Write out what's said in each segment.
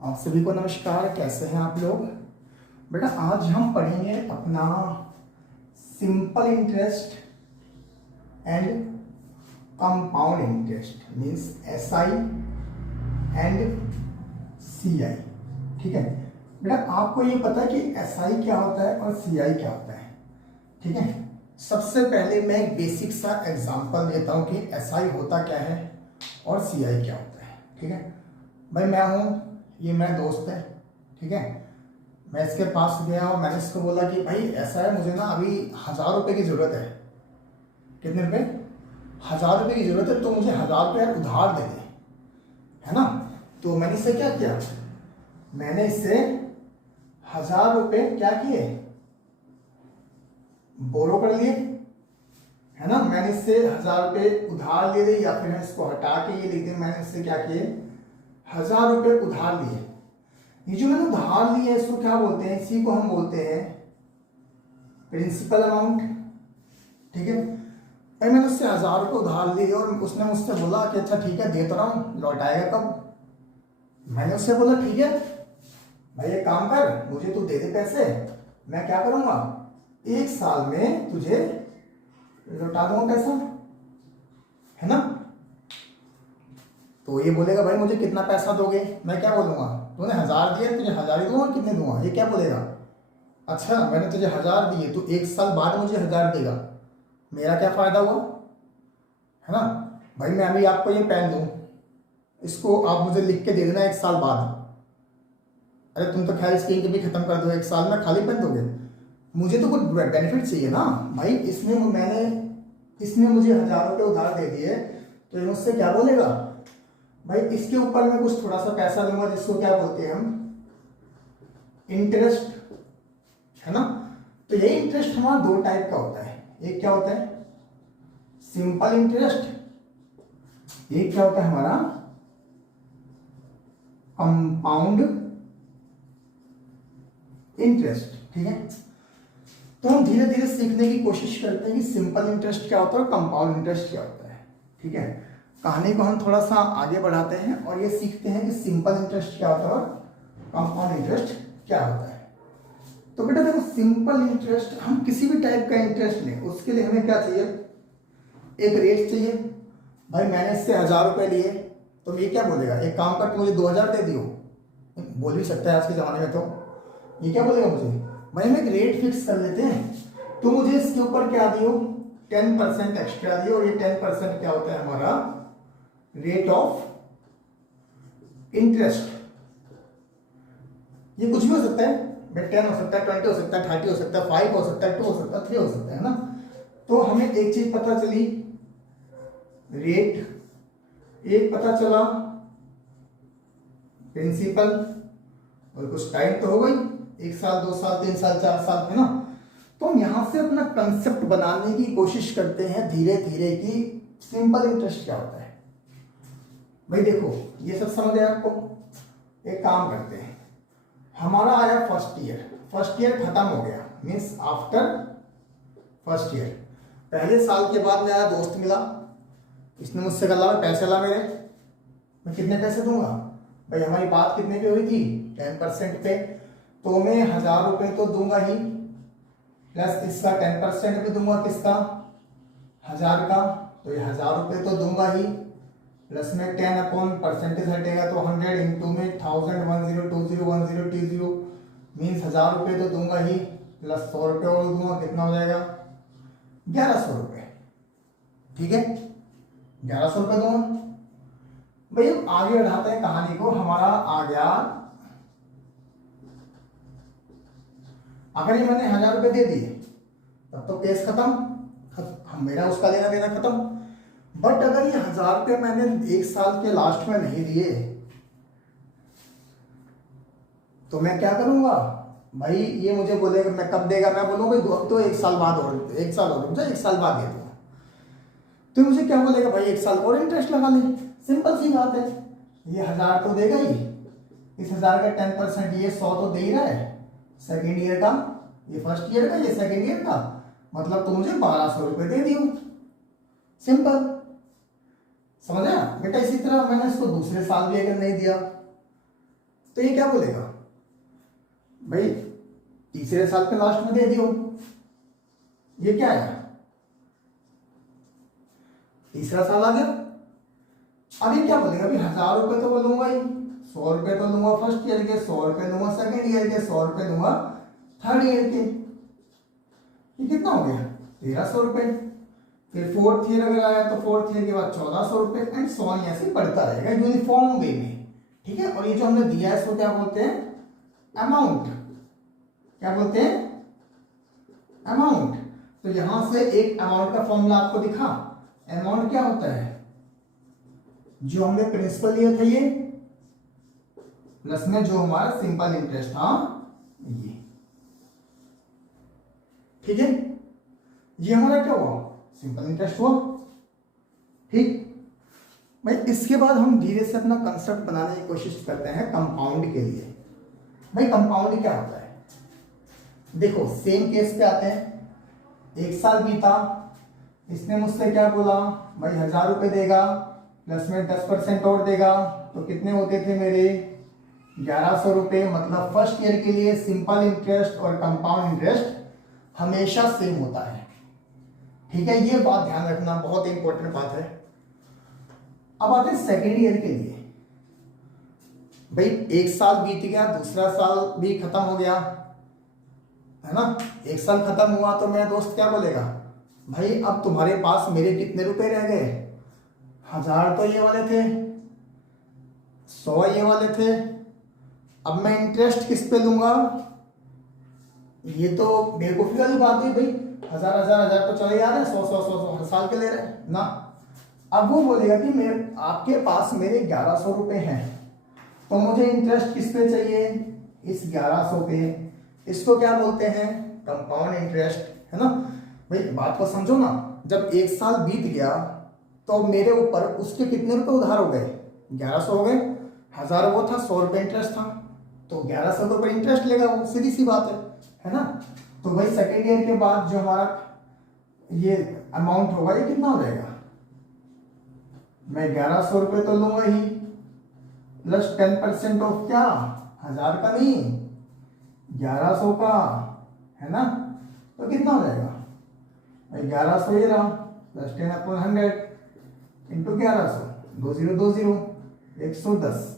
आप सभी को नमस्कार। कैसे हैं आप लोग? बेटा आज हम पढ़ेंगे अपना simple interest and compound interest means SI and CI। ठीक है बेटा, आपको ये पता है कि SI क्या होता है और CI क्या होता है? ठीक है, सबसे पहले मैं एक बेसिक सा एग्जांपल देता हूँ कि SI होता क्या है और CI क्या होता है। ठीक है भाई, मैं हूँ, ये मेरा दोस्त है। ठीक है, मैं इसके पास गया और मैंने इसको बोला कि भाई ऐसा है, मुझे ना अभी 1000 रुपये की ज़रूरत है। कितने रुपए? 1000 रुपये की ज़रूरत है, तो मुझे 1000 रुपये यार उधार दे दे, है ना। तो मैंने इससे क्या किया, मैंने इससे 1000 रुपये क्या किए, बोरो कर लिए, है ना। मैंने इससे 1000 रुपये उधार ले लिए, या फिर मैं इसको हटा के ये लिख दें, मैंने इससे क्या किए, 1000 रुपये उधार लिए। ये जो मैंने उधार लिए इसको क्या बोलते हैं? इसी को हम बोलते हैं प्रिंसिपल अमाउंट। ठीक है, भाई मैंने उससे 1000 रुपये उधार लिए और उसने मुझसे बोला कि अच्छा ठीक है दे तो रहा हूँ, लौटाएगा कब? मैंने उससे बोला ठीक है भाई एक काम कर, मुझे तू दे दे पैसे, मैं क्या करूँगा, 1 साल में तुझे लौटा दूंगा पैसा, है ना। तो ये बोलेगा भाई मुझे कितना पैसा दोगे? मैं क्या बोलूँगा, तूने 1000 दिए, तुझे 1000 ही दूंगा, कितने दूंगा? ये क्या बोलेगा, अच्छा मैंने तुझे 1000 दिए, तू 1 साल बाद मुझे 1000 देगा, मेरा क्या फ़ायदा हुआ, है ना। भाई मैं अभी आपको ये पेन दूँ, इसको आप मुझे लिख के दे देना 1 साल बाद। अरे तुम तो खैर इसकी इंक भी खत्म कर दो 1 साल में, खाली पेन दोगे? मुझे तो कुछ बेनिफिट चाहिए ना भाई। इसने मुझे 1000 रुपये उधार दे दिए, तो ये मुझसे क्या बोलेगा, भाई इसके ऊपर मैं कुछ थोड़ा सा पैसा लूंगा, जिसको क्या बोलते हैं हम, इंटरेस्ट, है ना। तो ये इंटरेस्ट हमारा 2 टाइप का होता है। एक क्या होता है, सिंपल इंटरेस्ट, एक क्या होता है हमारा, कंपाउंड इंटरेस्ट। ठीक है, तो हम धीरे धीरे सीखने की कोशिश करते हैं कि सिंपल इंटरेस्ट क्या होता है और कंपाउंड इंटरेस्ट क्या होता है। ठीक है, कहानी को हम थोड़ा सा आगे बढ़ाते हैं और ये सीखते हैं कि सिंपल इंटरेस्ट क्या होता है और कंपाउंड इंटरेस्ट क्या होता है। तो बेटा देखो, सिंपल इंटरेस्ट, हम किसी भी टाइप का इंटरेस्ट लें उसके लिए हमें क्या चाहिए, एक रेट चाहिए। भाई मैंने इससे 1000 रुपये लिए, तो ये क्या बोलेगा, एक काम कर, मुझे 2000 दे दियो, बोल भी सकता है आज के ज़माने में। तो ये क्या बोलेगा मुझे, भाई हम एक रेट फिक्स कर लेते हैं, तो मुझे इसके ऊपर क्या दियो, 10% एक्स्ट्रा दियो, और ये 10% क्या होता है हमारा रेट ऑफ इंटरेस्ट। ये कुछ भी हो सकता है भाई, 10 हो सकता है, 20 हो सकता है, 30 हो सकता है, 5 हो सकता है, 2 हो सकता है, 3 हो सकता है ना। तो हमें एक चीज पता चली, रेट, एक पता चला प्रिंसिपल, और कुछ टाइम तो हो गई, 1 साल 2 साल 3 साल 4 साल, है ना। तो हम यहां से अपना कंसेप्ट बनाने की कोशिश करते हैं धीरे धीरे कि सिंपल इंटरेस्ट क्या होता है। भाई देखो ये सब समझ आया आपको? एक काम करते हैं, हमारा आया फर्स्ट ईयर खत्म हो गया, मीन्स आफ्टर फर्स्ट ईयर, पहले साल के बाद मेरा दोस्त मिला, इसने मुझसे कहा पैसे ला मेरे, मैं कितने पैसे दूंगा? भाई हमारी बात कितने पे हुई थी, 10% पे, तो मैं 1000 रुपये तो दूंगा ही, प्लस इसका 10% भी दूंगा, किसका, 1000 का, तो ये 1000 रुपये तो दूंगा ही, प्लस में 10 अपॉन परसेंटेज हटेगा तो 100 इंटू में 1000, 10 20 10 T0 मीन्स 1000 रुपये तो दूंगा ही, प्लस 100 रुपये और दूंगा, कितना हो जाएगा, 1100 रुपये। ठीक है, 1100 रुपये दूंगा। भाई अब आगे बढ़ाते हैं कहानी को, हमारा आ गया, अगर ये मैंने 1000 रुपये दे दिए तब तो केस खत्म, मेरा उसका लेना देना खत्म। बट अगर ये 1000 रुपये मैंने 1 साल के लास्ट में नहीं दिए, तो मैं क्या करूंगा, भाई ये मुझे बोलेगा, मैं कब देगा, मैं बोलूंगा भाई तो 1 साल बाद, और 1 साल और रुक जा, 1 साल बाद दे दूंगा, तो मुझे क्या बोलेगा, भाई 1 साल और इंटरेस्ट लगा ले। सिंपल सी बात है, ये 1000 तो देगा ही, इस 1000 का 10% ये 100 तो दे ही रहा है, सेकेंड ईयर का, ये फर्स्ट ईयर का, ये सेकेंड ईयर का, मतलब तो मुझे 1200 रुपये दे दियो। सिंपल, समझ आया बेटा। इसी तरह मैंने इसको दूसरे साल भी अगर नहीं दिया, तो ये क्या बोलेगा भाई तीसरे साल के लास्ट में दे दियो। ये क्या आया, तीसरा साल आ गया। अब ये क्या बोलेगा, अभी 1000 रुपए तो वो लूंगा ही, 100 रुपए तो लूंगा फर्स्ट ईयर के, 100 रुपए लूंगा सेकेंड ईयर के, 100 रुपए लूंगा थर्ड ईयर के। ये कितना हो गया 1300 रुपए। फिर फोर्थ ईयर अगर आया तो फोर्थ ईयर के बाद 1400 रुपए एंड सो ऑन, ऐसे बढ़ता रहेगा यूनिफॉर्म वे में। ठीक है, और ये जो हमने दिया है इसको क्या बोलते हैं, अमाउंट। क्या बोलते हैं, अमाउंट। तो यहां से एक अमाउंट का फॉर्मूला आपको दिखा। अमाउंट क्या होता है, जो हमने प्रिंसिपल लिया था ये प्लस में जो हमारा सिंपल इंटरेस्ट था ये। ठीक है, ये हमारा क्या हुआ, सिंपल इंटरेस्ट हुआ। ठीक भाई, इसके बाद हम धीरे से अपना कंसेप्ट बनाने की कोशिश करते हैं कंपाउंड के लिए। भाई कंपाउंड क्या होता है, देखो सेम केस पे आते हैं। एक साल बीता, इसने मुझसे क्या बोला भाई 1000 रुपए देगा प्लस में 10% और देगा, तो कितने होते थे मेरे 1100 रुपए। मतलब फर्स्ट ईयर के लिए सिंपल इंटरेस्ट और कंपाउंड इंटरेस्ट हमेशा सेम होता है। ठीक है, ये बात ध्यान रखना, बहुत इंपॉर्टेंट बात है। अब आते हैं सेकेंड ईयर के लिए। भाई एक साल बीत गया, दूसरा साल भी खत्म हो गया, है ना। एक साल खत्म हुआ तो मेरा दोस्त क्या बोलेगा, भाई अब तुम्हारे पास मेरे कितने रुपए रह गए, 1000 तो ये वाले थे, 100 ये वाले थे। अब मैं इंटरेस्ट किस पे लूंगा, ये तो बेवकूफी वाली बात है भाई, 1000 तो चले जा रहे हैं, 100 हर साल के ले रहे हैं ना। अब वो बोलेगा कि मेरे आपके पास मेरे 1100 रुपए हैं, तो मुझे इंटरेस्ट किस पे चाहिए, इस 1100 पे। इसको क्या बोलते हैं, कंपाउंड इंटरेस्ट, है ना। भाई बात को समझो ना, जब एक साल बीत गया तो मेरे ऊपर उसके कितने रुपए उधार हो गए, 1100 हो गए। 1000 वो था, 100 रुपए इंटरेस्ट था, तो 1100 रुपए इंटरेस्ट लेगा वो, सीधी सी बात है ना। तो भाई सेकेंड ईयर के बाद जो हमारा ये अमाउंट होगा ये कितना हो जाएगा, मैं 1100 रुपए तो लूंगा ही प्लस 10% ऑफ क्या, 1000 का नहीं 1100 का, है ना। तो कितना हो जाएगा भाई 1100 ये रहा प्लस 10/100 इंटू 1100, 2020 110,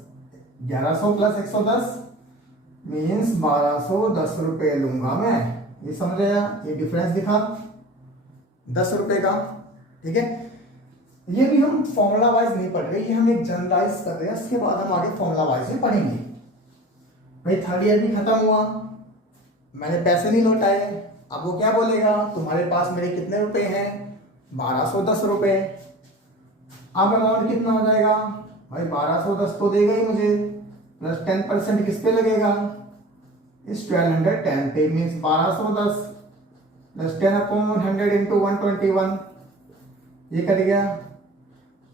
1100 प्लस 110 मीन्स 1210 रुपए लूंगा मैं। ये समझ आया, ये डिफरेंस दिखा 10 रुपए का। ठीक है, ये भी हम फॉर्मूला वाइज नहीं पढ़ रहे, ये हम एक जनरलाइज कर रहे हैं, उसके बाद हम आगे फॉर्मूला वाइज में पढ़ेंगे। भाई थर्ड ईयर भी खत्म हुआ, मैंने पैसे नहीं लौटाए। अब वो क्या बोलेगा, तुम्हारे पास मेरे कितने रुपए हैं, 1210 रुपए। अब अमाउंट कितना हो जाएगा भाई, 1210 तो देगा ही मुझे, प्लस 10% किस पे लगेगा, इस 1210 पे, मीन्स 1210 प्लस 10/100 इंटू 121, ये कर गया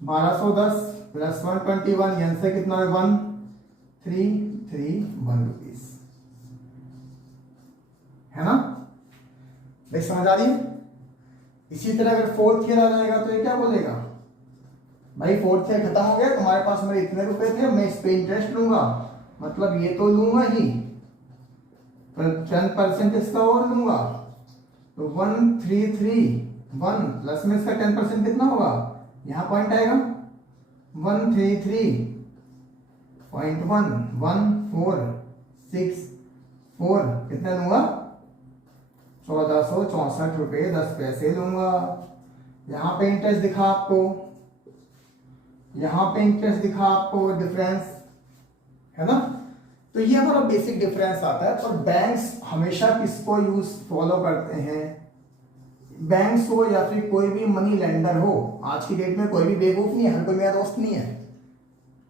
1210 प्लस 121, यहाँ से कितना है 1331 रुपीज, है ना। भाई समझ आ रही है। इसी तरह अगर फोर्थ ईयर आ जाएगा तो ये क्या बोलेगा, भाई फोर्थ ईयर खत्म हो गया, तुम्हारे पास मेरे इतने रुपए थे, मैं इस पे इंटरेस्ट लूंगा, मतलब ये तो लूंगा ही, 10% इसका और लूंगा, तो 1331 प्लस में इसका 10% कितना होगा, यहां पॉइंट आएगा 133.11464, कितना लूंगा 1464 रुपए 10 पैसे लूंगा। यहां पे इंटरेस्ट दिखा आपको, यहां पे इंटरेस्ट दिखा आपको, डिफरेंस, है ना। तो ये हमारा बेसिक डिफरेंस आता है। और बैंक्स हमेशा किसको यूज फॉलो करते हैं, बैंक्स हो या फिर कोई भी मनी लेंडर हो, आज की डेट में कोई भी बेवकूफ नहीं है, हर कोई मेरा दोस्त नहीं है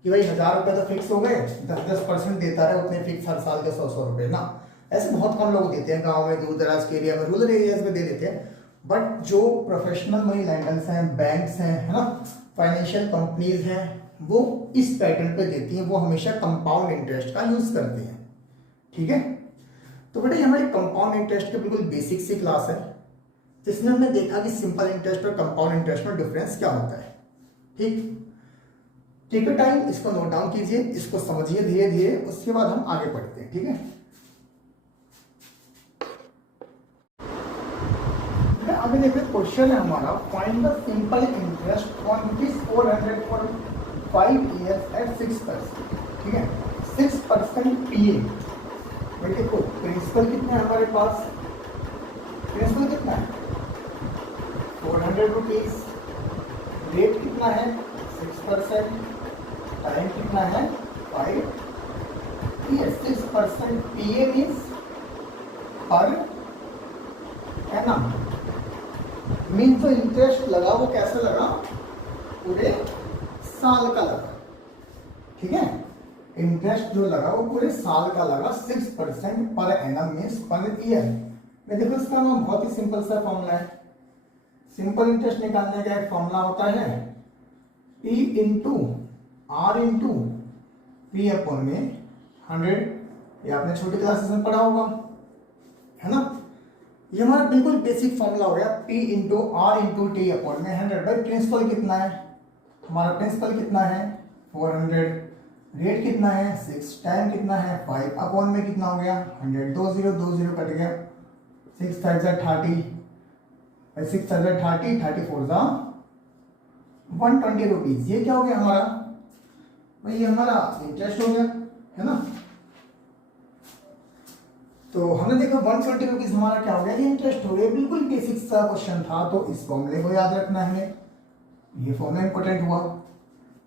कि भाई 1000 रुपए तो फिक्स हो गए, 10% देता रहे उतने फिक्स हर साल के 100 रुपए ना। ऐसे बहुत कम लोग देते हैं, गांव में, दूर दराज के एरिया में, रूरल एरियाज में दे देते हैं। बट जो प्रोफेशनल मनी लेंडर्स हैं, बैंक्स हैं, है ना, फाइनेंशियल कंपनीज हैं, वो इस पैटर्न पे देती हैं, वो हमेशा कंपाउंड इंटरेस्ट का यूज करते हैं। ठीक है, तो बेटा ये हमारी कंपाउंड इंटरेस्ट की बिल्कुल बेसिक सी क्लास है, जिसमें हमने देखा कि सिंपल इंटरेस्ट और कंपाउंड इंटरेस्ट में डिफरेंस क्या होता है। ठीक, टेक टाइम, इसको नोट डाउन कीजिए, इसको समझिए धीरे धीरे, उसके बाद हम आगे पढ़ते हैं, ठीक है। आगे देखिए क्वेश्चन है हमारा, find the simple interest on rupees 400 for 5 years at 6%, ठीक है। 6% पीए। भाई देखो प्रिंसिपल कितना है हमारे पास, प्रिंसिपल कितना है 400 रुपीज, रेट कितना है 6%, टाइम कितना है 5 years। 6% पीए मीन्स पर एनम, मीन जो इंटरेस्ट लगा वो कैसे लगा, पूरे साल का लगा, ठीक है। इंटरेस्ट जो लगा वो पूरे साल का लगा, 6% per annum means per year. मैं देखो इसका नाम बहुत ही सिंपल सा फॉर्मूला है। सिंपल इंटरेस्ट निकालने का एक फॉर्मूला होता है P into R into P upon में 100। ये आपने छोटी क्लासेस में पढ़ा होगा, है ना। ये हमारा बिल्कुल बेसिक फॉर्मूला हो गया, P into R into T upon में 100। भाई प्रिंसिपल कितना है हमारा, प्रिंसिपल कितना है 400, रेट कितना है 6, टाइम कितना है 5, अपॉन में कितना हो गया 100, 20 कट गया, 6 5 30, 6 30, 34 120 रुपीज। ये क्या हो गया हमारा, भाई ये हमारा इंटरेस्ट हो गया, है ना। तो हमने देखा 120 रुपीज हमारा क्या हो गया, ये इंटरेस्ट हो गया। बिल्कुल बेसिक सा क्वेश्चन था, तो इस फॉर्मूले को याद रखना है हमें, ये फॉर्मूला इंपॉर्टेंट हुआ,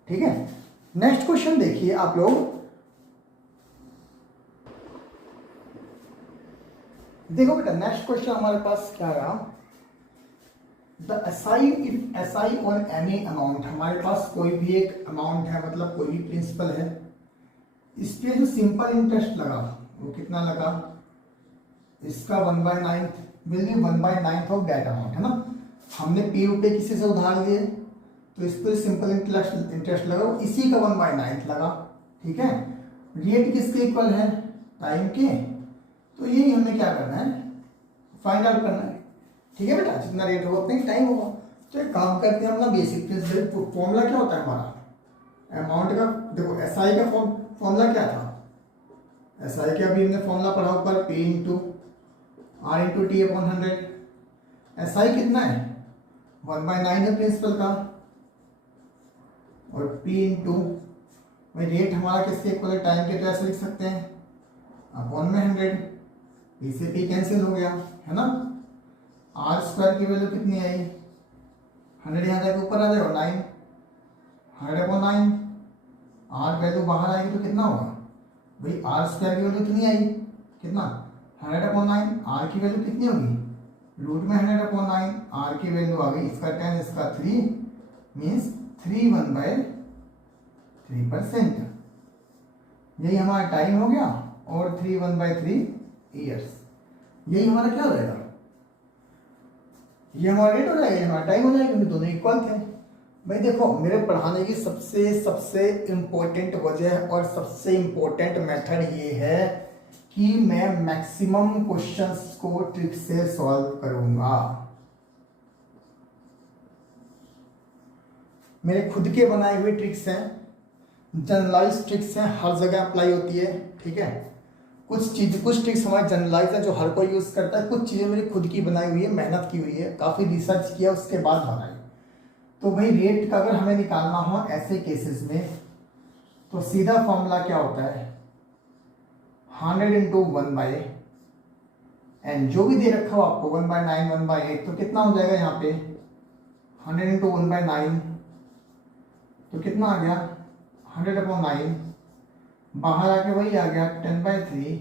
ठीक है। नेक्स्ट क्वेश्चन देखिए आप लोग, देखो बेटा नेक्स्ट क्वेश्चन हमारे पास क्या रहा, the SI, if SI on any amount, हमारे पास कोई भी एक अमाउंट है, मतलब कोई भी प्रिंसिपल है, इस पे जो सिंपल इंटरेस्ट लगा वो कितना लगा, इसका 1/9 will be 1/9 of that amount, है ना। हमने P रुपए किसी से उधार लिए, तो इस पर सिंपल इंटरेस्ट लगा, इसी का 1/9 लगा, ठीक है। रेट किसके इक्वल है, टाइम के, तो यही हमें क्या करना है, फाइंड आउट करना है, ठीक है बेटा। जितना रेट होगा उतना ही टाइम होगा। तो एक काम करते हैं, अपना बेसिक प्रिंसिपल फॉर्मूला क्या होता है हमारा अमाउंट का, देखो एसआई का फॉर्मूला क्या था, एसआई के अभी हमने फॉर्मूला पढ़ा ऊपर, P into R into T upon 100। SI कितना है 1/9 है प्रिंसिपल का, और P इंटू भाई रेट हमारा किसके इक्वल है, टाइम के, तो ऐसे लिख सकते हैं अपॉन में 100, P से P कैंसिल हो गया, है ना। आर स्क्वायर की वैल्यू कितनी आई, 100 यहाँ जाके ऊपर आ जाएगा 9, 100/9, आर वैल्यू बाहर आएगी तो कितना होगा, भाई आर स्क्वायर की वैल्यू कितनी आई, कितना 100/9, आर की वैल्यू कितनी होगी, रूट में 100/9, आर की वैल्यू आ गई, इसका 10 इसका 3 मीन्स 3 1/3%। यही हमारा टाइम हो गया, और 3 1/3 ईयर्स। यही हमारा क्या हो जाएगा, ये हमारा रेट हो जाएगा, ये हमारा टाइम हो जाएगा, क्योंकि दोनों इक्वल थे। भाई देखो मेरे पढ़ाने की सबसे इम्पोर्टेंट वजह और सबसे इम्पोर्टेंट मेथड ये है कि मैं मैक्सिमम क्वेश्चंस को ट्रिक से सॉल्व करूंगा। मेरे खुद के बनाए हुए ट्रिक्स हैं, जनरलाइज ट्रिक्स हैं, हर जगह अप्लाई होती है, ठीक है। कुछ ट्रिक्स हमारे जनरलाइज है जो हर कोई यूज करता है, कुछ चीजें मेरी खुद की बनाई हुई है, मेहनत की हुई है, काफी रिसर्च किया उसके बाद बनाई। तो भाई रेट का अगर हमें निकालना हो ऐसे केसेस में, तो सीधा फॉर्मूला क्या होता है 100 इंटू 1/n, जो भी दे रखा हो आपको 1/9 1/8, तो कितना हो जाएगा यहाँ पे 100 इंटू 1/9, तो कितना आ गया 100/9, बाहर आके वही आ गया 10/3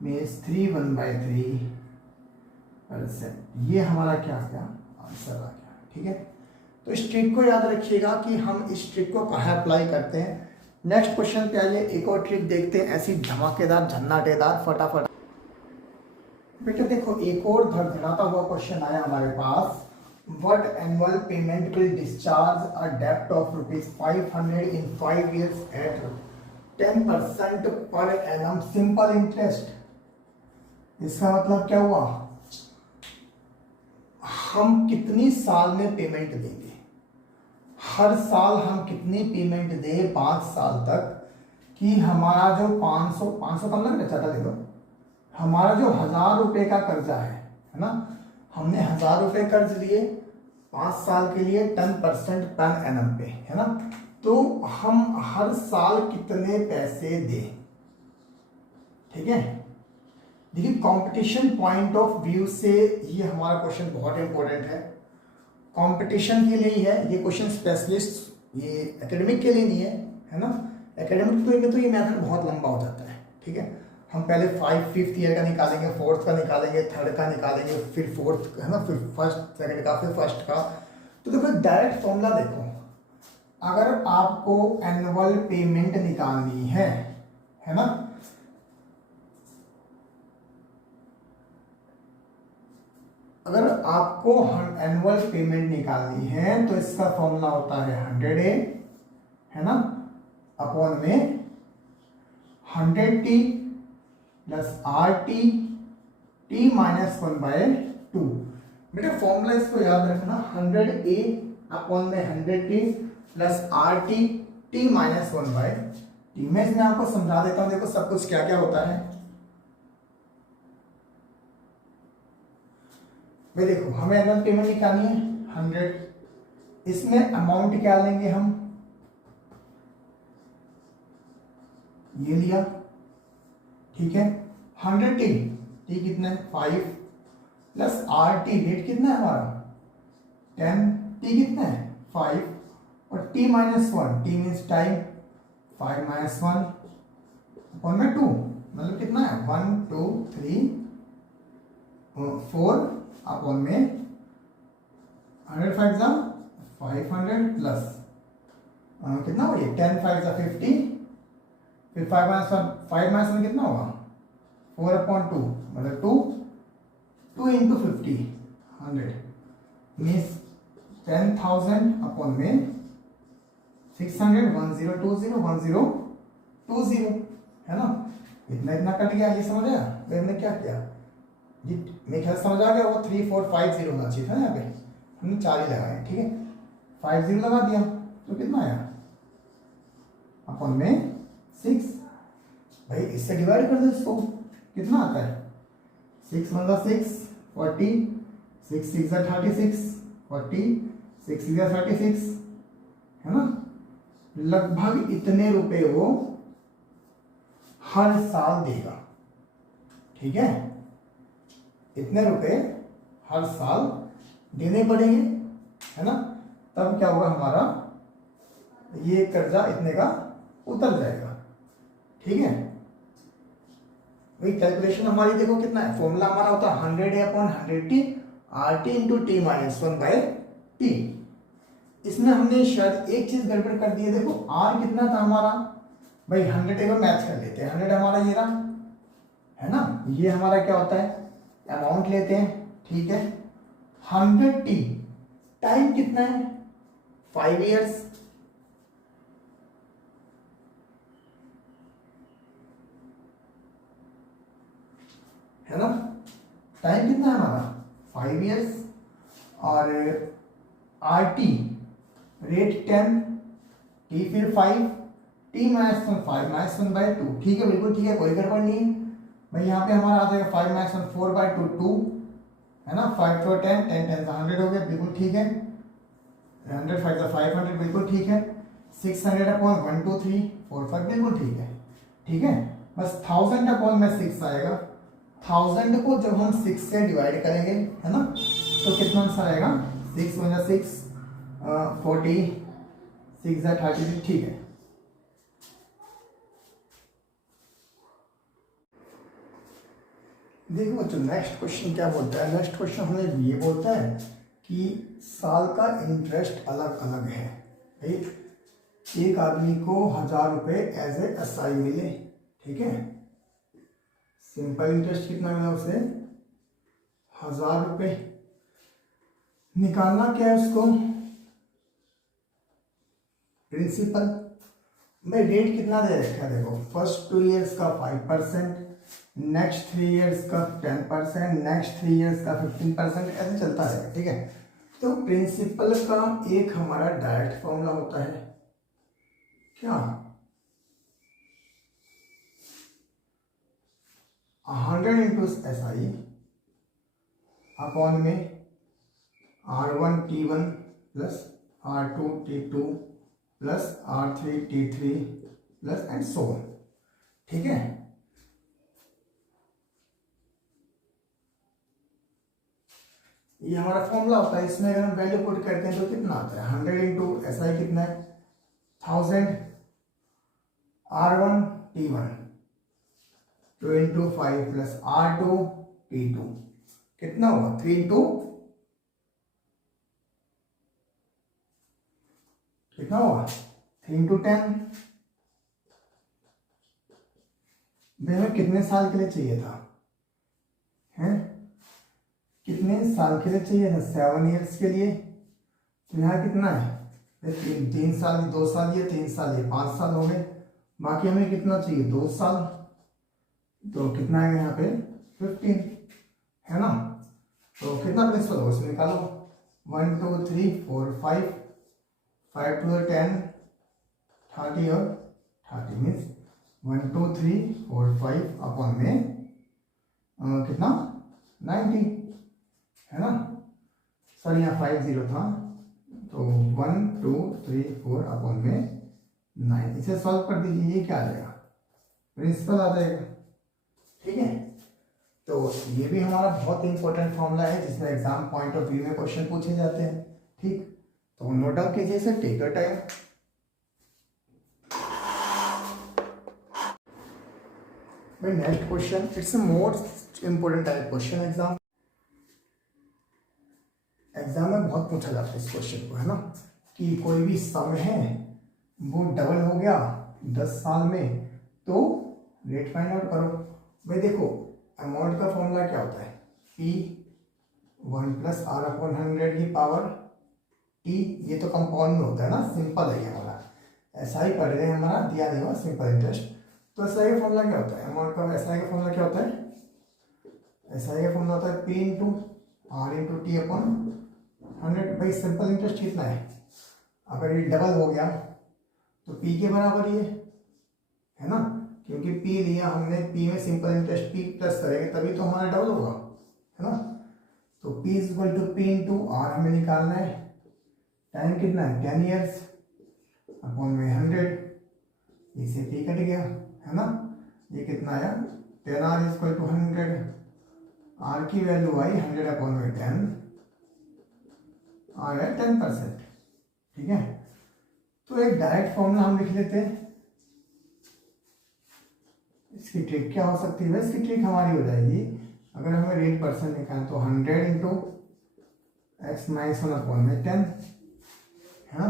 मीन्स 3 1/3%। ये हमारा क्या आ गया, आंसर आ गया, ठीक है। तो इस ट्रिक को याद रखिएगा कि हम इस ट्रिक को कहाँ अप्लाई करते हैं। नेक्स्ट क्वेश्चन पे आइए, एक और ट्रिक देखते हैं, ऐसी धमाकेदार झन्नाटेदार फटाफट। बेटा देखो एक और धड़धड़ाता हुआ क्वेश्चन आया हमारे पास, what annual payment will discharge a डेब्ट of ₹500 in 5 years eight 10% per annum simple interest. इसका मतलब क्या हुआ, हम कितनी साल में पेमेंट देंगे, हर साल हम कितनी पेमेंट दें 5 साल तक कि हमारा जो 500 कम लग रहा चाटा ले लो, हमारा जो 1000 रुपये का कर्जा है ना, हमने 1000 रुपये कर्ज लिए 5 साल के लिए 10% पर एनम पे, है ना, तो हम हर साल कितने पैसे दें। ठीक है, देखिए कंपटीशन पॉइंट ऑफ व्यू से ये हमारा क्वेश्चन बहुत इंपॉर्टेंट है, कंपटीशन के लिए ही है ये क्वेश्चन, स्पेशलिस्ट ये एकेडमिक के लिए नहीं है ना। एकेडमिक तो ये मेथड बहुत लंबा हो जाता है। ठीक है, हम पहले 5th ईयर का निकालेंगे, 4th का निकालेंगे, 3rd का निकालेंगे, फिर 4th है ना, फिर 1st 2nd का, फिर 1st का। तो देखो डायरेक्ट फॉर्मूला देखो, अगर आपको एनुअल पेमेंट निकालनी है ना, अगर आपको एनुअल पेमेंट निकालनी है तो इसका फॉर्मूला होता है 100A, है ना, अपॉन में 100T plus RT T minus 1/2। बेटा फॉर्मूला इसको याद रखना, 100A अपॉन में 100T plus RT T minus 1/2। मैं इसमें आपको समझा देता हूं, देखो सब कुछ क्या क्या होता है भाई। देखो हमें एनुअल पेमेंट निकालनी है 100, इसमें अमाउंट क्या लेंगे हम, ये लिया। ठीक है, 100T T कितना है 5 प्लस RT रेट कितना है हमारा 10, T कितना है 5 और T minus 1, T means time, 5 minus 1 upon में 2, मतलब कितना है 1 2 3 4 अपॉन में 100 5 500 प्लस कितना हो ये 10 5 50, फिर 5 माइनस 1 कितना होगा 4/2, मतलब 2 इंटू 50 100 मीन्स 10,000 अपॉन में 600 1020 है ना, इतना कट गया, ये समझ आया। तो हमने क्या किया, ये मेरे ख्याल समझ आ गया, वो 3450 होना चाहिए था ना, यहाँ पे हमने 4 ही लगाए। ठीक है, 50 लगा दिया तो कितना आया अपॉन में 6, भाई इससे डिवाइड कर दो इसको, कितना आता है 6 1 6 40, 6 6 36 40, 6 6 36, है ना, लगभग इतने रुपए वो हर साल देगा। ठीक है, इतने रुपए हर साल देने पड़ेंगे, है ना, तब क्या होगा हमारा ये कर्जा इतने का उतर जाएगा। ठीक है, वही कैलकुलेशन हमारी देखो कितना है, फॉर्मूला हमारा होता है 100A upon 100T RT into T minus 1/T। इसमें हमने शायद एक चीज गड़बड़ कर दी है, देखो R कितना था हमारा, भाई 100A को मैच कर लेते हैं, 100 हमारा ये रहा, है ना, ये हमारा क्या होता है अमाउंट लेते हैं। ठीक है, 100T टाइम कितना है 5 इयर्स, है ना, टाइम कितना है हमारा 5 इयर्स, और RT रेट 10, T फिर 5, T माइनस 1 5 माइनस 1/2। ठीक है, बिल्कुल ठीक है, कोई गड़बड़ नहीं है भाई। यहाँ पे हमारा आ जाएगा 5 माइनस 1 4/2 2, है ना, 5 4 10 10 10 100 हो गया, बिल्कुल ठीक है, 100 5 500 बिल्कुल ठीक है, 600 अपॉन 1 2 3 4 5 बिल्कुल ठीक है। ठीक है, बस 1000 अपॉन में 6 आएगा, 1000 को जब हम 6 से डिवाइड करेंगे, है ना, तो कितना आंसर आएगा 6 1 6 40 6 30। ठीक है, देखो बच्चों नेक्स्ट क्वेश्चन क्या बोलता है, नेक्स्ट क्वेश्चन हमें ये बोलता है कि साल का इंटरेस्ट अलग अलग है। एक आदमी को 1000 रुपये एज ए SI मिले, ठीक है, सिंपल इंटरेस्ट कितना मिला उसे 1000 रुपये, निकालना क्या है उसको प्रिंसिपल में रेट कितना दे रखा है, देखो फर्स्ट 2 इयर्स का 5%, नेक्स्ट 3 इयर्स का 10%, नेक्स्ट 3 इयर्स का 15%, ऐसे चलता रहेगा। ठीक है, तो प्रिंसिपल का एक हमारा डायरेक्ट फॉर्मूला होता है क्या, 100 इंटू SI अपॉन में R1T1 plus R2T2 plus R3T3 plus and so on. ठीक है, ये हमारा फॉर्मूला होता है। इसमें अगर हम वैल्यू पुट करते हैं तो कितना आता है, 100 इंटू SI कितना है 1000, R1T1 2 इंटू 5 प्लस R2T2 कितना होगा 3 इंटू कितना होगा 3 इंटू 10। हमें कितने साल के लिए चाहिए था, हैं कितने साल के लिए चाहिए था, 7 ईयर्स के लिए। तो यहाँ कितना है 3 साल, 2 साल ये 3 साल ये 5 साल हो गए, बाकी हमें कितना चाहिए 2 साल। तो कितना है यहाँ पे 15 है ना। तो कितना प्रिंसिपल होगा उसमें निकालो, 1 2 3 4 5 5 2 10 30 और 30 मीन्स 1 2 3 4 5 अपॉन में कितना 90 है ना। सर यहाँ 50 था तो 1 2 3 4 अपॉन में 9, इसे सॉल्व कर दीजिए, ये क्या आ जाएगा प्रिंसिपल आ जाएगा। ठीक है, तो ये भी हमारा बहुत इंपॉर्टेंट फॉर्मूला है जिसमें एग्जाम पॉइंट ऑफ व्यू में क्वेश्चन पूछे जाते हैं। ठीक, तो नोट डाउन कीजिए सर, टेक योर टाइम। भाई next question, it's a most important type question exam में बहुत पूछा जाता है इस क्वेश्चन को, है ना, कि कोई भी सम है वो डबल हो गया 10 साल में तो रेट फाइंड आउट करो। भाई देखो अमाउंट का फॉर्मूला क्या होता है, P1 प्लस R अपॉन 100 की पावर T, ये तो कंपाउंड में होता है ना, सिंपल है ये हमारा, ऐसा ही पढ़ रहे हैं, हमारा दिया नहीं हुआ सिंपल इंटरेस्ट। तो SI का फॉर्मूला क्या होता है, अमाउंट का SI का फॉर्मूला क्या होता है, SI का फॉर्मूला होता है P into R into T upon 100। भाई सिंपल इंटरेस्ट कितना है, अगर ये डबल हो गया तो P के बराबर ही है ना, क्योंकि P लिया हमने, P में सिंपल इंटरेस्ट P प्लस करेंगे तभी तो हमारा डबल होगा, है ना। तो P is equal to P into R हमें निकालना है, टाइम कितना है 10 ईयर्स अपॉन में 100, इसे P कट गया, है ना, ये कितना आया 10R is equal to 100, R की वैल्यू आई 100 अपॉन में 10, आ गया 10%। ठीक है, तो एक डायरेक्ट फॉर्मूला हम लिख लेते हैं। इसकी ट्रिक क्या हो सकती है, इसकी ट्रिक हमारी हो जाएगी, अगर हमें रेट परसेंट निकालना तो 100 इंटू एक्स माइनस 1 अपॉन में 10, है ना।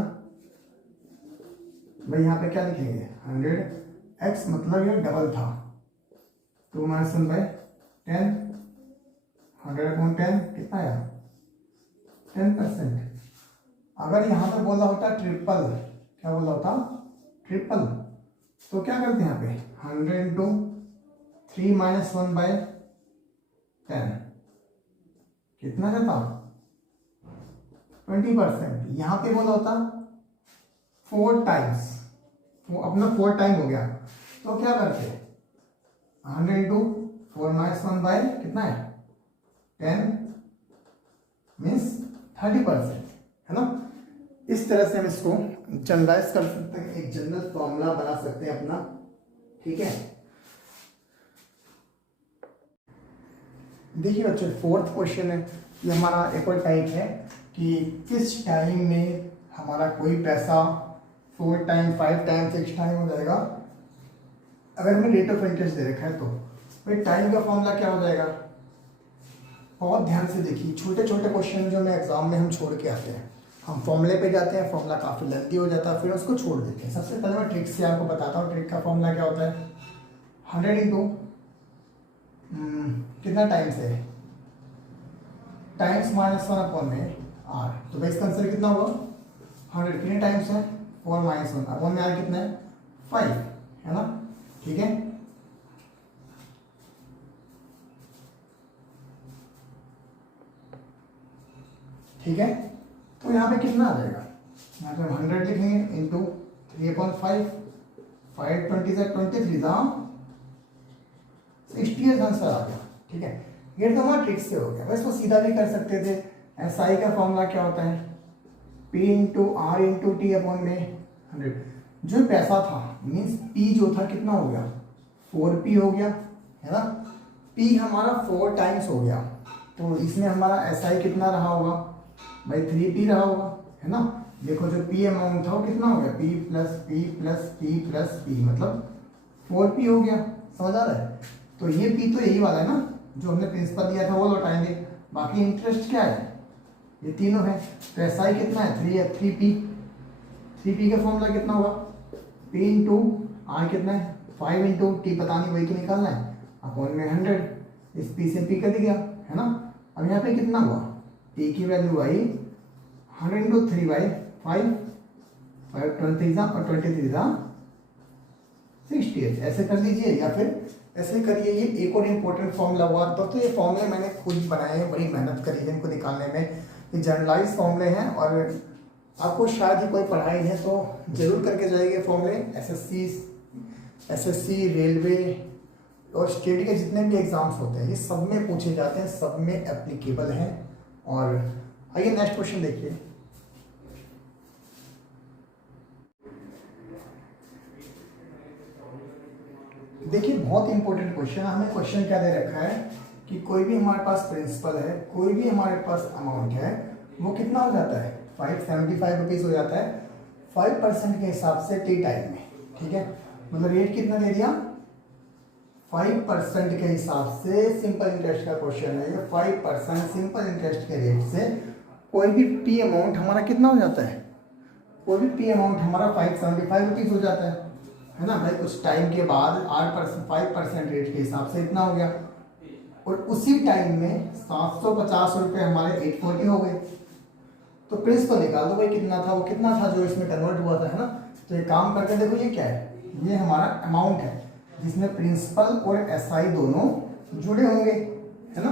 भाई यहाँ पे क्या लिखेंगे 100x मतलब ये डबल था, 2 माइनस 1 बाई 10, 100 अपॉन 10 कितना आया 10%। अगर यहाँ पे बोला होता ट्रिपल, क्या बोला होता ट्रिपल, तो क्या करते हैं यहाँ पे 100 इंटू 3 माइनस 1 बाय 10 कितना जाता 20%। यहाँ पे बोला होता 4 टाइम्स, वो अपना 4 टाइम हो गया, तो क्या करते 100 इंटू 4 माइनस 1 बाय कितना है 10 मीन्स 30%, है ना। इस तरह से हम इसको जनरलाइज कर सकते हैं, एक जनरल फॉर्मूला बना सकते हैं अपना। ठीक है, देखिए बच्चों 4th क्वेश्चन है, ये हमारा एक और टाइप है कि किस टाइम में हमारा कोई पैसा 4 टाइम 5 टाइम 6 टाइम हो जाएगा अगर हमें रेट ऑफ इंटरेस्ट दे रखा है। तो भाई टाइम का फॉर्मूला क्या हो जाएगा, बहुत ध्यान से देखिए, छोटे छोटे क्वेश्चन जो मैं एग्जाम में हम छोड़ के आते हैं, हम फॉर्मूले पे जाते हैं, फॉर्मूला काफ़ी लेंथी हो जाता है, फिर उसको छोड़ देते हैं। सबसे पहले मैं ट्रिक से आपको बताता हूँ, ट्रिक का फॉर्मूला क्या होता है 100 इंटू कितना टाइम्स है टाइम्स माइनस 1 अपॉन में आर, तो भाई इसका आंसर कितना होगा 100 कितने टाइम्स है 4 माइनस 1 अपॉन में आर कितना है 5, है ना। ठीक है, ठीक है, तो यहाँ पे कितना आ जाएगा, यहाँ पे हम 100 लिखेंगे इंटू 3/5, 5 20 23 60 आंसर आ गया। ठीक है, ये तो हमारा ट्रिक से हो गया। वैसे तो सीधा भी कर सकते थे। एसआई का फॉर्मूला क्या होता है, P into R into T upon में 100। जो पैसा था मीन्स P जो था कितना हो गया, 4P हो गया है ना। P हमारा 4 टाइम्स हो गया, तो इसमें हमारा एसआई कितना रहा होगा भाई, 3P रहा होगा है ना। देखो जो P अमाउंट था वो कितना हो गया, P plus P plus P plus P मतलब 4P हो गया। समझ आ रहा है। तो ये P तो यही वाला है ना, जो हमने प्रिंसिपल दिया था वो लौटाएंगे, बाकी इंटरेस्ट क्या है, ये तीनों है। तो एसआई कितना है, 3P। 3P का फॉर्मूला कितना होगा, P इंटू आर कितना है, 5 इंटू टी पता नहीं, वही तो निकालना है, अपॉन में 100। इस P से P कट गया है ना। अब यहाँ पे कितना हुआ, P की वैल्यू आई 100 इंटू 3/5, 5 23 और 23 60। ऐसे कर लीजिए या फिर ऐसे करिए। ये एक और इम्पोर्टेंट फॉर्मूला हुआ दोस्तों, ये फॉर्मूले मैंने खुद बनाए हैं, बड़ी मेहनत करी है इनको निकालने में। ये जनरलाइज फॉर्मूले हैं और आपको शायद ही कोई पढ़ाई है, तो जरूर करके जाइए फॉर्मूले। एसएससी रेलवे और स्टेट के जितने भी एग्जाम्स होते हैं ये सब में पूछे जाते हैं, सब में एप्लीकेबल हैं। और आइए नेक्स्ट क्वेश्चन देखिए। देखिए बहुत इंपॉर्टेंट क्वेश्चन है। हमें क्वेश्चन क्या दे रखा है कि कोई भी हमारे पास प्रिंसिपल है, कोई भी हमारे पास अमाउंट है, वो कितना हो जाता है, 575 रुपीज़ हो जाता है 5% के हिसाब से टी टाइम में। ठीक है, मतलब रेट कितना दे दिया, 5% के हिसाब से। सिंपल इंटरेस्ट का क्वेश्चन है ये। 5% सिंपल इंटरेस्ट के रेट से कोई भी पी अमाउंट हमारा कितना हो जाता है, कोई भी पी अमाउंट हमारा 575 रुपीज़ हो जाता है ना भाई। कुछ टाइम के बाद 5% रेट के हिसाब से इतना हो गया, और उसी टाइम में 750 रुपये हमारे 840 हो गए। तो प्रिंसिपल निकाल दो भाई कितना था, वो कितना था जो इसमें कन्वर्ट हुआ था है ना। तो ये काम करके देखो, ये क्या है, ये हमारा अमाउंट है जिसमें प्रिंसिपल और एसआई दोनों जुड़े होंगे है ना।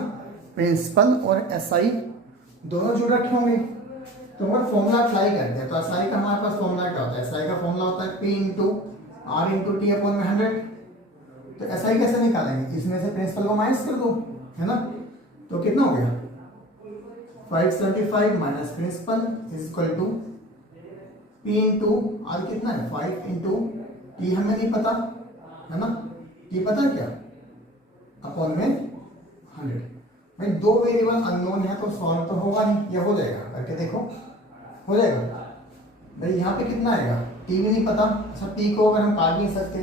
प्रिंसिपल और एसआई दोनों जुड़ रखे होंगे। तो अगर फॉर्मूला अप्लाई करते हैं तो एसआई का हमारे पास फॉर्मूला क्या होता है, एसआई का फॉर्मूला होता है P into R into T upon में 100। तो एसआई कैसे निकालेंगे, इसमें से प्रिंसिपल को माइनस कर दो है ना। तो कितना हो गया, 575 minus principal is equal to P into R कितना है, 5 इंटू टी हमें नहीं पता है ना, टी पता है क्या, अपॉन में 100। भाई दो वेरिएबल अननोन है तो सॉल्व तो होगा नहीं, ये हो जाएगा, करके देखो हो जाएगा। भाई यहाँ पे कितना आएगा, टी भी नहीं पता। अच्छा टी को अगर हम काट नहीं सकते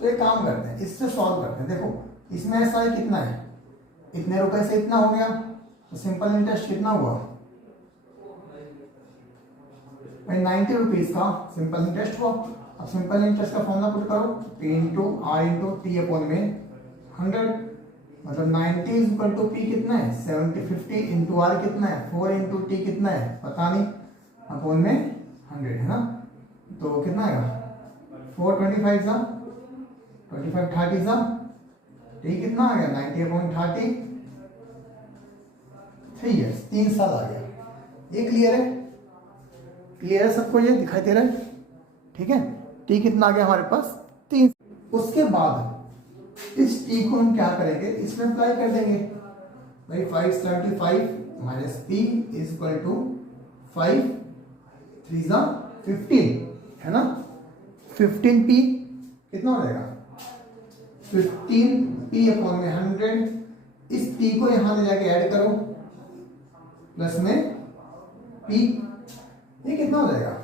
तो एक काम करते हैं, इससे सॉल्व करते हैं। देखो इसमें ऐसा है कितना है, इतने रुपए से इतना हो गया, तो सिंपल इंटरेस्ट कितना हुआ भाई 90 रुपीज का सिंपल इंटरेस्ट हुआ। अब सिंपल इंटरेस्ट का फॉर्मूला पुट करो, P into R into T upon में 100, मतलब 90 इज इक्वल टू P कितना है 70, 50 इंटू आर कितना है 4 इंटू टी कितना है पता नहीं, अपॉन में 100 है ना। तो कितना आएगा 4 25 सा 25 30 सा, टी कितना आ गया 90 अपॉन 30, 3 ईयर्स, 3 साल आ गया। ये क्लियर है, क्लियर है सबको, ये दिखाई दे रहा है। ठीक है, टी कितना आ गया हमारे पास 3। उसके बाद इस टी को हम क्या करेंगे, इसमें अप्लाई कर देंगे भाई 575 minus P is equal to 5 3 15 है ना। 15p कितना हो जाएगा 15p अपॉन में 100। इस p को यहां ले जाके ऐड करो प्लस में p, ये कितना हो जाएगा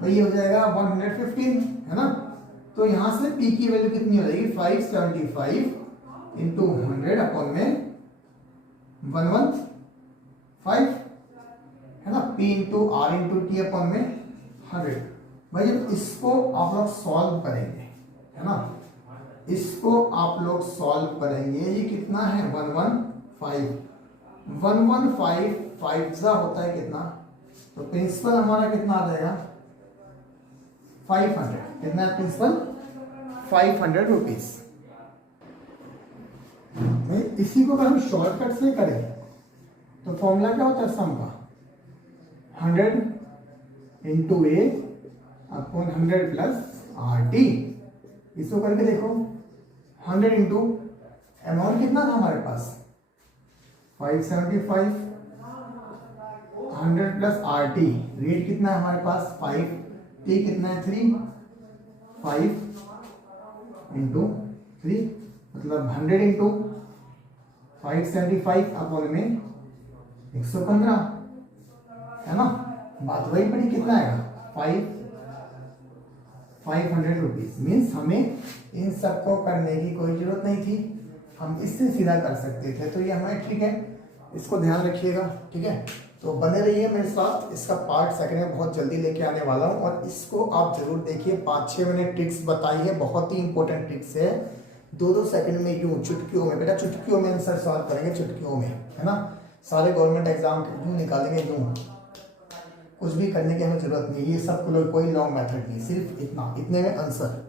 भाई, ये हो जाएगा 115 है ना। तो यहां से p की वैल्यू कितनी हो जाएगी 575 इंटू 100 अपॉन में 115 है ना। p into R into T upon में 100। भाई जब इसको आप लोग सॉल्व करेंगे है ना, इसको आप लोग सॉल्व करेंगे, ये कितना है 115, 115 5 सा होता है कितना, तो प्रिंसिपल हमारा कितना आ जाएगा 500, कितना है प्रिंसिपल 500 रुपीज। इसी को अगर हम शॉर्टकट से करें तो फॉर्मूला क्या होता है सम का, 100 इंटू ए अपॉन 100 प्लस आर टी। इसको करके देखो, 100 इंटू अमाउंट कितना था हमारे पास 575, 100 प्लस आर टी, रेट कितना है हमारे पास 5, टी कितना है 3, 5 इंटू 3 मतलब 100 इंटू 575 अपॉन में 115, है ना। बात वही पड़ी, कितना आएगा 500 रुपीज। मीन्स हमें इन सबको करने की कोई जरूरत नहीं थी, हम इससे सीधा कर सकते थे। तो ये हमारे ठीक है, इसको ध्यान रखिएगा, ठीक है। तो बने रहिए मेरे साथ, इसका पार्ट सेकंड में बहुत जल्दी लेके आने वाला हूँ और इसको आप जरूर देखिए। 5-6 मैंने ट्रिक्स बताई है, बहुत ही इंपॉर्टेंट ट्रिक्स है। 2-2 सेकंड में यूं चुटकियों में, बेटा चुटकियों में आंसर सॉल्व करेंगे, चुटकियों में, है ना। सारे गवर्नमेंट एग्जाम यूं निकालेंगे, यूं, कुछ भी करने की हमें जरूरत नहीं। ये सब कोई लॉन्ग मेथड नहीं, सिर्फ इतना, इतने में आंसर।